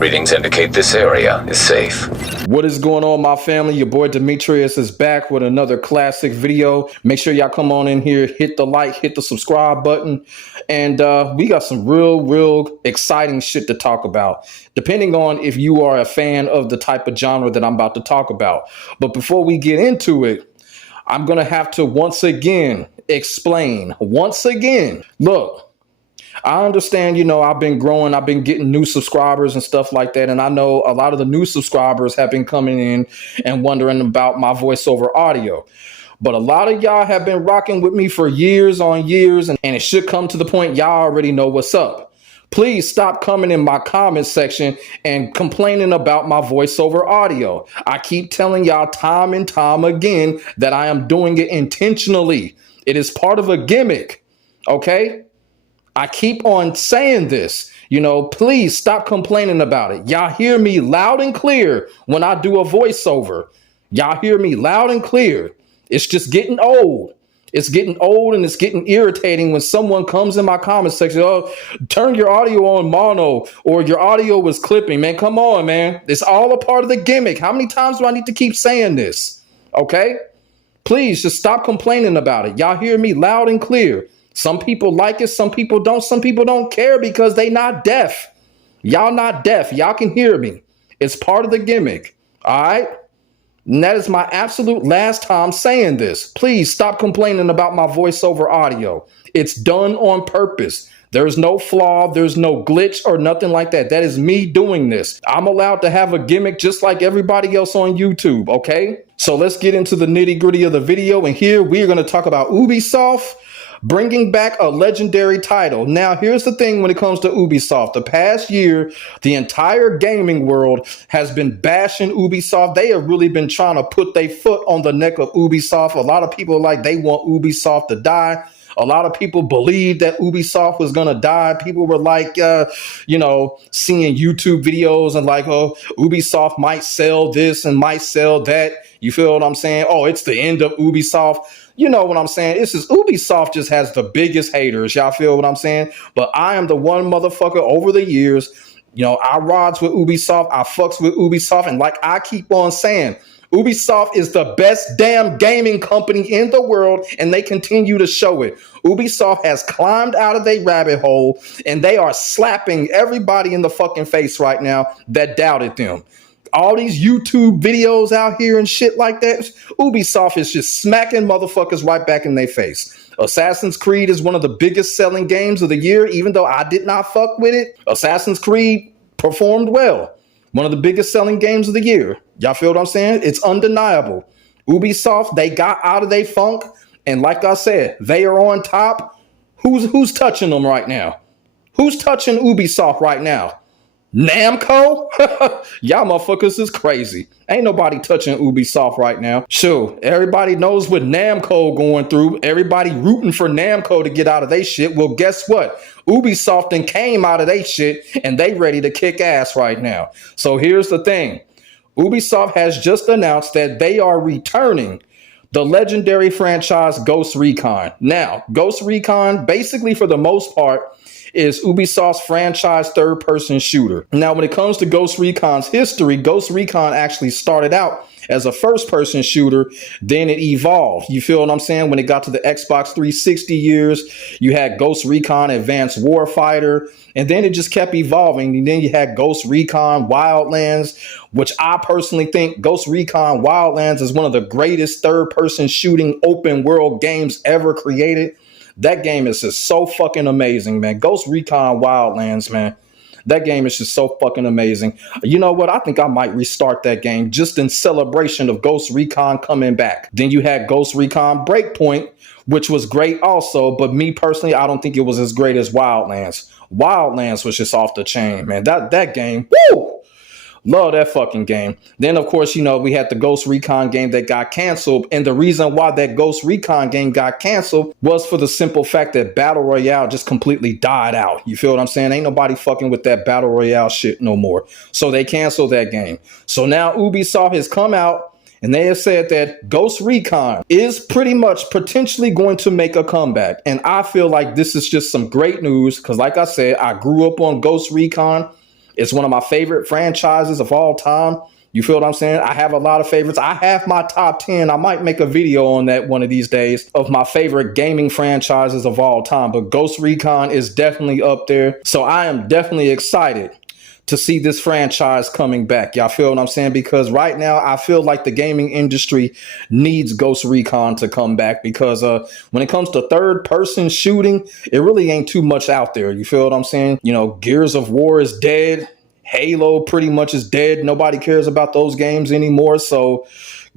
Readings indicate this area is safe. What is going on, my family? Your boy Demetrius is back with another classic video. Make sure y'all come on in here, hit the like, hit the subscribe button. And we got some real exciting shit to talk about, depending on if you are a fan of the type of genre that I'm about to talk about. But before we get into it, I'm going to have to once again explain. Look, I understand, I've been growing, I've been getting new subscribers and stuff like that. And I know a lot of the new subscribers have been coming in and wondering about my voiceover audio. But a lot of y'all have been rocking with me for years on years, and it should come to the point y'all already know what's up. Please stop coming in my comment section and complaining about my voiceover audio. I keep telling y'all time and time again that I am doing it intentionally. It is part of a gimmick, okay? I keep on saying this, please stop complaining about it. Y'all hear me loud and clear when I do a voiceover. Y'all hear me loud and clear. It's just getting old. It's getting old and it's getting irritating when someone comes in my comment section, oh, turn your audio on mono, or your audio was clipping. Man, come on, man. It's all a part of the gimmick. How many times do I need to keep saying this? Okay? Please just stop complaining about it. Y'all hear me loud and clear. Some people like it, some people don't. Some people don't care because they not deaf. Y'all not deaf. Y'all can hear me. It's part of the gimmick. All right? And that is my absolute last time saying this. Please stop complaining about my voiceover audio. It's done on purpose. There's no flaw. There's no glitch or nothing like that. That is me doing this. I'm allowed to have a gimmick just like everybody else on YouTube, okay? So let's get into the nitty-gritty of the video. And here we are going to talk about Ubisoft bringing back a legendary title. Now, here's the thing when it comes to Ubisoft. The past year, the entire gaming world has been bashing Ubisoft. They have really been trying to put their foot on the neck of Ubisoft. A lot of people are like, they want Ubisoft to die. A lot of people believed that Ubisoft was going to die. People were like, seeing YouTube videos and like, oh, Ubisoft might sell this and might sell that. You feel what I'm saying? Oh, it's the end of Ubisoft. You know what I'm saying? It's just Ubisoft just has the biggest haters. Y'all feel what I'm saying? But I am the one motherfucker over the years. I rods with Ubisoft. I fucks with Ubisoft. And like I keep on saying, Ubisoft is the best damn gaming company in the world, and they continue to show it. Ubisoft has climbed out of their rabbit hole, and they are slapping everybody in the fucking face right now that doubted them. All these YouTube videos out here and shit like that, Ubisoft is just smacking motherfuckers right back in their face. Assassin's Creed is one of the biggest selling games of the year, even though I did not fuck with it. Assassin's Creed performed well. One of the biggest selling games of the year. Y'all feel what I'm saying? It's undeniable. Ubisoft, they got out of their funk, and like I said, they are on top. Who's touching them right now? Who's touching Ubisoft right now? Namco? Y'all motherfuckers is crazy. Ain't nobody touching Ubisoft right now. Sure, everybody knows what Namco going through. Everybody rooting for Namco to get out of their shit. Well, guess what? Ubisoft then came out of their shit and they ready to kick ass right now. So here's the thing. Ubisoft has just announced that they are returning the legendary franchise Ghost Recon. Now, Ghost Recon, basically for the most part, is Ubisoft's franchise third-person shooter. Now, when it comes to Ghost Recon's history, Ghost Recon actually started out as a first-person shooter, then it evolved. You feel what I'm saying? When it got to the Xbox 360 years, you had Ghost Recon Advanced Warfighter, and then it just kept evolving. And then you had Ghost Recon Wildlands, which I personally think Ghost Recon Wildlands is one of the greatest third-person shooting open-world games ever created. That game is just so fucking amazing, man. Ghost Recon Wildlands, man. That game is just so fucking amazing. You know what? I think I might restart that game just in celebration of Ghost Recon coming back. Then you had Ghost Recon Breakpoint, which was great also. But me personally, I don't think it was as great as Wildlands. Wildlands was just off the chain, man. That game, woo! Love that fucking game. Then, of course, we had the Ghost Recon game that got canceled. And the reason why that Ghost Recon game got canceled was for the simple fact that Battle Royale just completely died out. You feel what I'm saying? Ain't nobody fucking with that Battle Royale shit no more. So they canceled that game. So now Ubisoft has come out and they have said that Ghost Recon is pretty much potentially going to make a comeback. And I feel like this is just some great news because, like I said, I grew up on Ghost Recon. It's one of my favorite franchises of all time. You feel what I'm saying? I have a lot of favorites. I have my top 10. I might make a video on that one of these days of my favorite gaming franchises of all time. But Ghost Recon is definitely up there. So I am definitely excited to see this franchise coming back. Y'all feel what I'm saying? Because right now I feel like the gaming industry needs Ghost Recon to come back because when it comes to third person shooting, it really ain't too much out there. You feel what I'm saying? You know, Gears of War is dead. Halo pretty much is dead. Nobody cares about those games anymore. So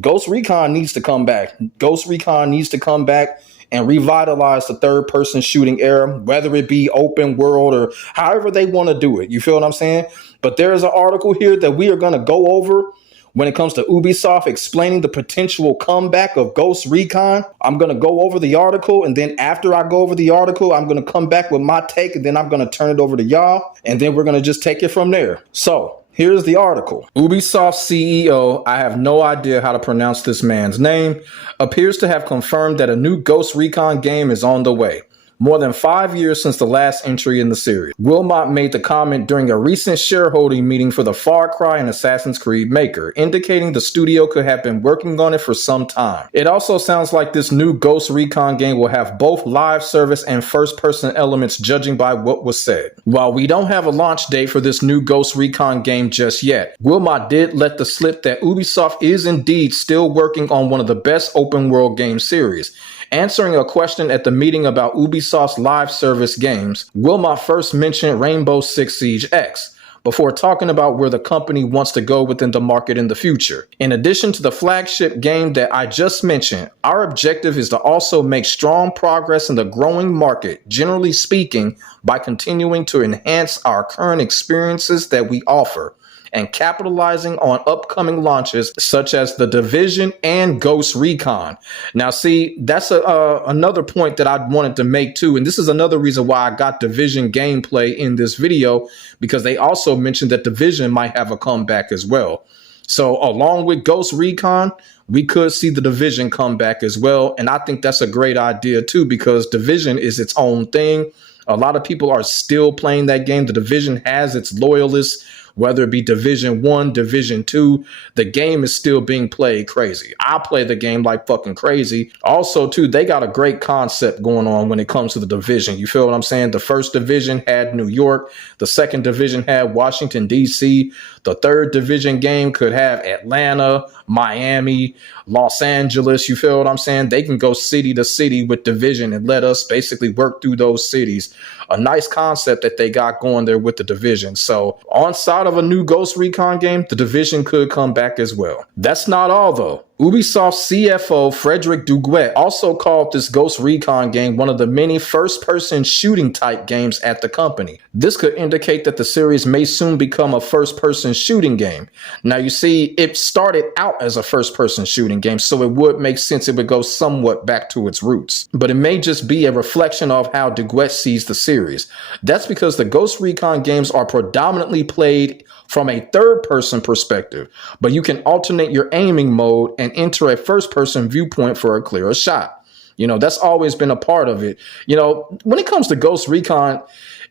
Ghost Recon needs to come back. Ghost Recon needs to come back and revitalize the third person shooting era, whether it be open world or however they want to do it. You feel what I'm saying? But there is an article here that we are going to go over when it comes to Ubisoft explaining the potential comeback of Ghost Recon. I'm going to go over the article, and then after I go over the article, I'm going to come back with my take, and then I'm going to turn it over to y'all, and then we're going to just take it from there. So here's the article. Ubisoft CEO, I have no idea how to pronounce this man's name, appears to have confirmed that a new Ghost Recon game is on the way. More than 5 years since the last entry in the series. Wilmot made the comment during a recent shareholding meeting for the Far Cry and Assassin's Creed maker, indicating the studio could have been working on it for some time. It also sounds like this new Ghost Recon game will have both live service and first-person elements, judging by what was said. While we don't have a launch date for this new Ghost Recon game just yet, Wilmot did let the slip that Ubisoft is indeed still working on one of the best open-world game series. Answering a question at the meeting about Ubisoft's live service games, Wilmot first mentioned Rainbow Six Siege X, before talking about where the company wants to go within the market in the future. In addition to the flagship game that I just mentioned, our objective is to also make strong progress in the growing market, generally speaking, by continuing to enhance our current experiences that we offer, and capitalizing on upcoming launches such as The Division and Ghost Recon. Now, see, that's another point that I wanted to make too, and this is another reason why I got Division gameplay in this video, because they also mentioned that Division might have a comeback as well. So along with Ghost Recon, we could see the Division come back as well, and I think that's a great idea too, because Division is its own thing. A lot of people are still playing that game. The Division has its loyalists, whether it be Division 1, Division 2, the game is still being played crazy. I play the game like fucking crazy. Also, too, they got a great concept going on when it comes to the Division. You feel what I'm saying? The first Division had New York. The second Division had Washington, D.C. The third Division game could have Atlanta, Miami, Los Angeles. You feel what I'm saying? They can go city to city with Division and let us basically work through those cities. A nice concept that they got going there with the Division. So on side of a new Ghost Recon game, the Division could come back as well. That's not all though. Ubisoft CFO Frederick Duguet also called this Ghost Recon game one of the many first-person shooting type games at the company. This could indicate that the series may soon become a first-person shooting game. Now you see, it started out as a first-person shooting game, so it would make sense it would go somewhat back to its roots. But it may just be a reflection of how Duguet sees the series. That's because the Ghost Recon games are predominantly played from a third-person perspective, but you can alternate your aiming mode and enter a first-person viewpoint for a clearer shot. You know, that's always been a part of it. You know, when it comes to Ghost Recon,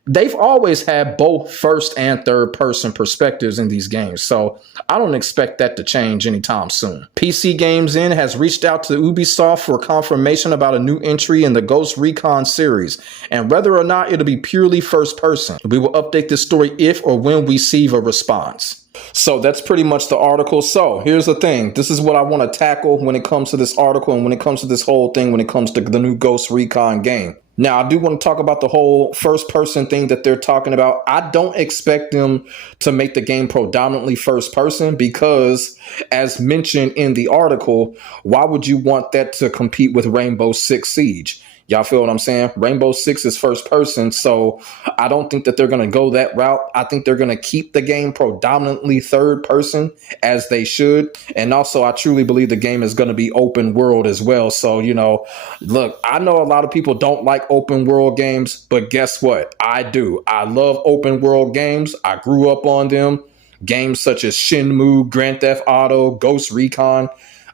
they've always had both first and third person perspectives in these games, so I don't expect that to change anytime soon. PC Games In has reached out to Ubisoft for confirmation about a new entry in the Ghost Recon series, and whether or not it'll be purely first person. We will update this story if or when we receive a response. So that's pretty much the article. So here's the thing. This is what I want to tackle when it comes to this article and when it comes to this whole thing, when it comes to the new Ghost Recon game. Now, I do want to talk about the whole first person thing that they're talking about. I don't expect them to make the game predominantly first person because, as mentioned in the article, why would you want that to compete with Rainbow Six Siege? Y'all feel what I'm saying? Rainbow Six is first person, so I don't think that they're going to go that route. I think they're going to keep the game predominantly third person, as they should. And also, I truly believe the game is going to be open world as well. So, you know, look, I know a lot of people don't like open world games, but guess what? I do. I love open world games. I grew up on them. Games such as Shenmue, Grand Theft Auto, Ghost Recon.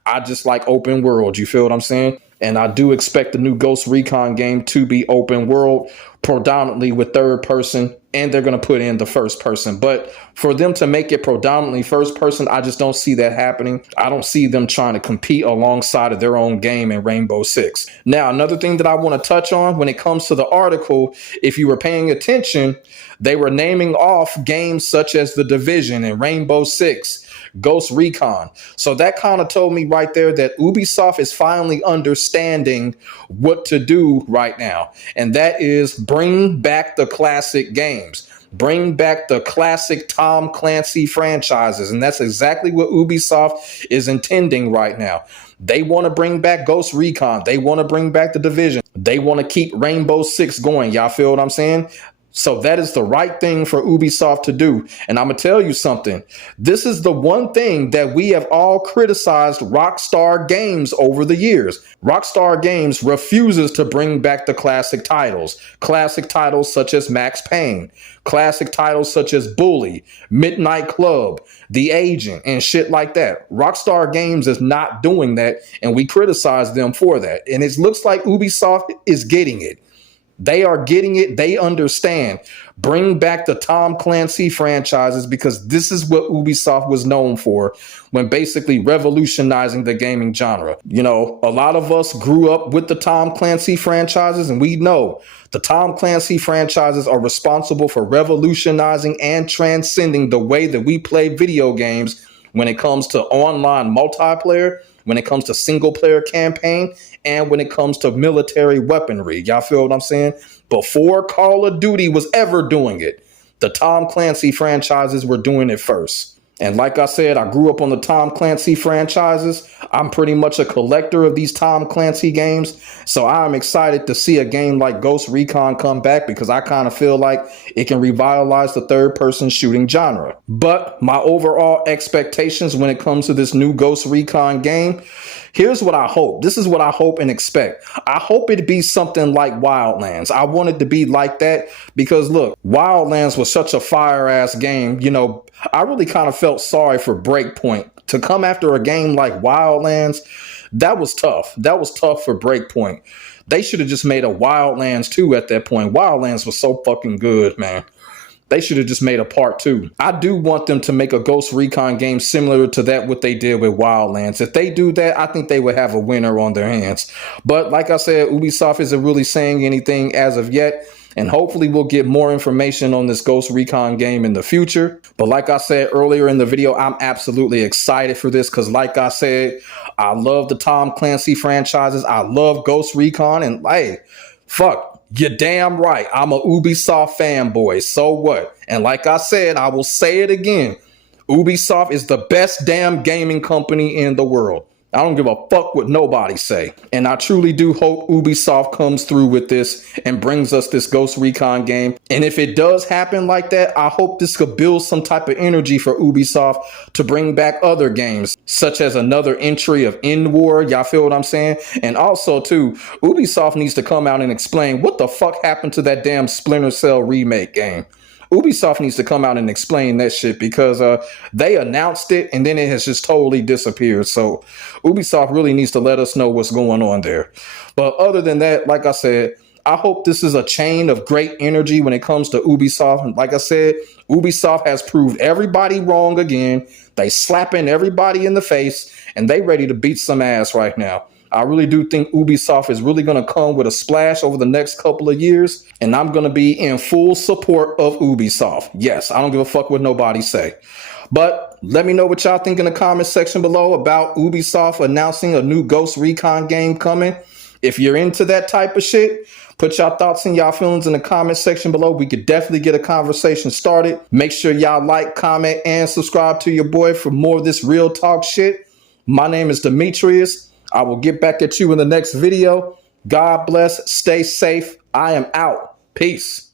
I just like open world. You feel what I'm saying? And I do expect the new Ghost Recon game to be open world, predominantly with third person and they're going to put in the first person. But for them to make it predominantly first person, I just don't see that happening. I don't see them trying to compete alongside of their own game in Rainbow Six. Now, another thing that I want to touch on when it comes to the article, if you were paying attention, they were naming off games such as The Division and Rainbow Six, Ghost Recon. So that kind of told me right there that Ubisoft is finally understanding what to do right now. And that is bring back the classic games. Bring back the classic Tom Clancy franchises. And that's exactly what Ubisoft is intending right now. They want to bring back Ghost Recon. They want to bring back The Division. They want to keep Rainbow Six going. Y'all feel what I'm saying? So that is the right thing for Ubisoft to do. And I'm going to tell you something. This is the one thing that we have all criticized Rockstar Games over the years. Rockstar Games refuses to bring back the classic titles. Classic titles such as Max Payne. Classic titles such as Bully, Midnight Club, The Agent, and shit like that. Rockstar Games is not doing that, and we criticize them for that. And it looks like Ubisoft is getting it. They are getting it. They understand. Bring back the Tom Clancy franchises, because this is what Ubisoft was known for when basically revolutionizing the gaming genre. You know, a lot of us grew up with the Tom Clancy franchises, and we know the Tom Clancy franchises are responsible for revolutionizing and transcending the way that we play video games when it comes to online multiplayer, when it comes to single player campaign, and when it comes to military weaponry. Y'all feel what I'm saying? Before Call of Duty was ever doing it, the Tom Clancy franchises were doing it first. And like I said, I grew up on the Tom Clancy franchises. I'm pretty much a collector of these Tom Clancy games. So I'm excited to see a game like Ghost Recon come back, because I kind of feel like it can revitalize the third-person shooting genre. But my overall expectations when it comes to this new Ghost Recon game, here's what I hope. This is what I hope and expect. I hope it be something like Wildlands. I want it to be like that because, look, Wildlands was such a fire-ass game. You know, I really kind of felt sorry for Breakpoint. To come after a game like Wildlands, that was tough. That was tough for Breakpoint. They should have just made a Wildlands 2 at that point. Wildlands was so fucking good, man. They should have just made a part 2. I do want them to make a Ghost Recon game similar to that what they did with Wildlands. If they do that, I think they would have a winner on their hands. But like I said, Ubisoft isn't really saying anything as of yet. And hopefully we'll get more information on this Ghost Recon game in the future. But like I said earlier in the video, I'm absolutely excited for this because like I said, I love the Tom Clancy franchises. I love Ghost Recon. And hey, fuck, you're damn right. I'm a Ubisoft fanboy. So what? And like I said, I will say it again. Ubisoft is the best damn gaming company in the world. I don't give a fuck what nobody say. And I truly do hope Ubisoft comes through with this and brings us this Ghost Recon game. And if it does happen like that, I hope this could build some type of energy for Ubisoft to bring back other games, such as another entry of End War. Y'all feel what I'm saying? And also, too, Ubisoft needs to come out and explain what the fuck happened to that damn Splinter Cell remake game. Ubisoft needs to come out and explain that shit because they announced it and then it has just totally disappeared. So Ubisoft really needs to let us know what's going on there. But other than that, like I said, I hope this is a chain of great energy when it comes to Ubisoft. And like I said, Ubisoft has proved everybody wrong again. They slapping everybody in the face and they ready to beat some ass right now. I really do think Ubisoft is really going to come with a splash over the next couple of years. And I'm going to be in full support of Ubisoft. Yes, I don't give a fuck what nobody say. But let me know what y'all think in the comment section below about Ubisoft announcing a new Ghost Recon game coming. If you're into that type of shit, put y'all thoughts and y'all feelings in the comment section below. We could definitely get a conversation started. Make sure y'all like, comment, and subscribe to your boy for more of this real talk shit. My name is Demetrius. I will get back at you in the next video. God bless. Stay safe. I am out. Peace.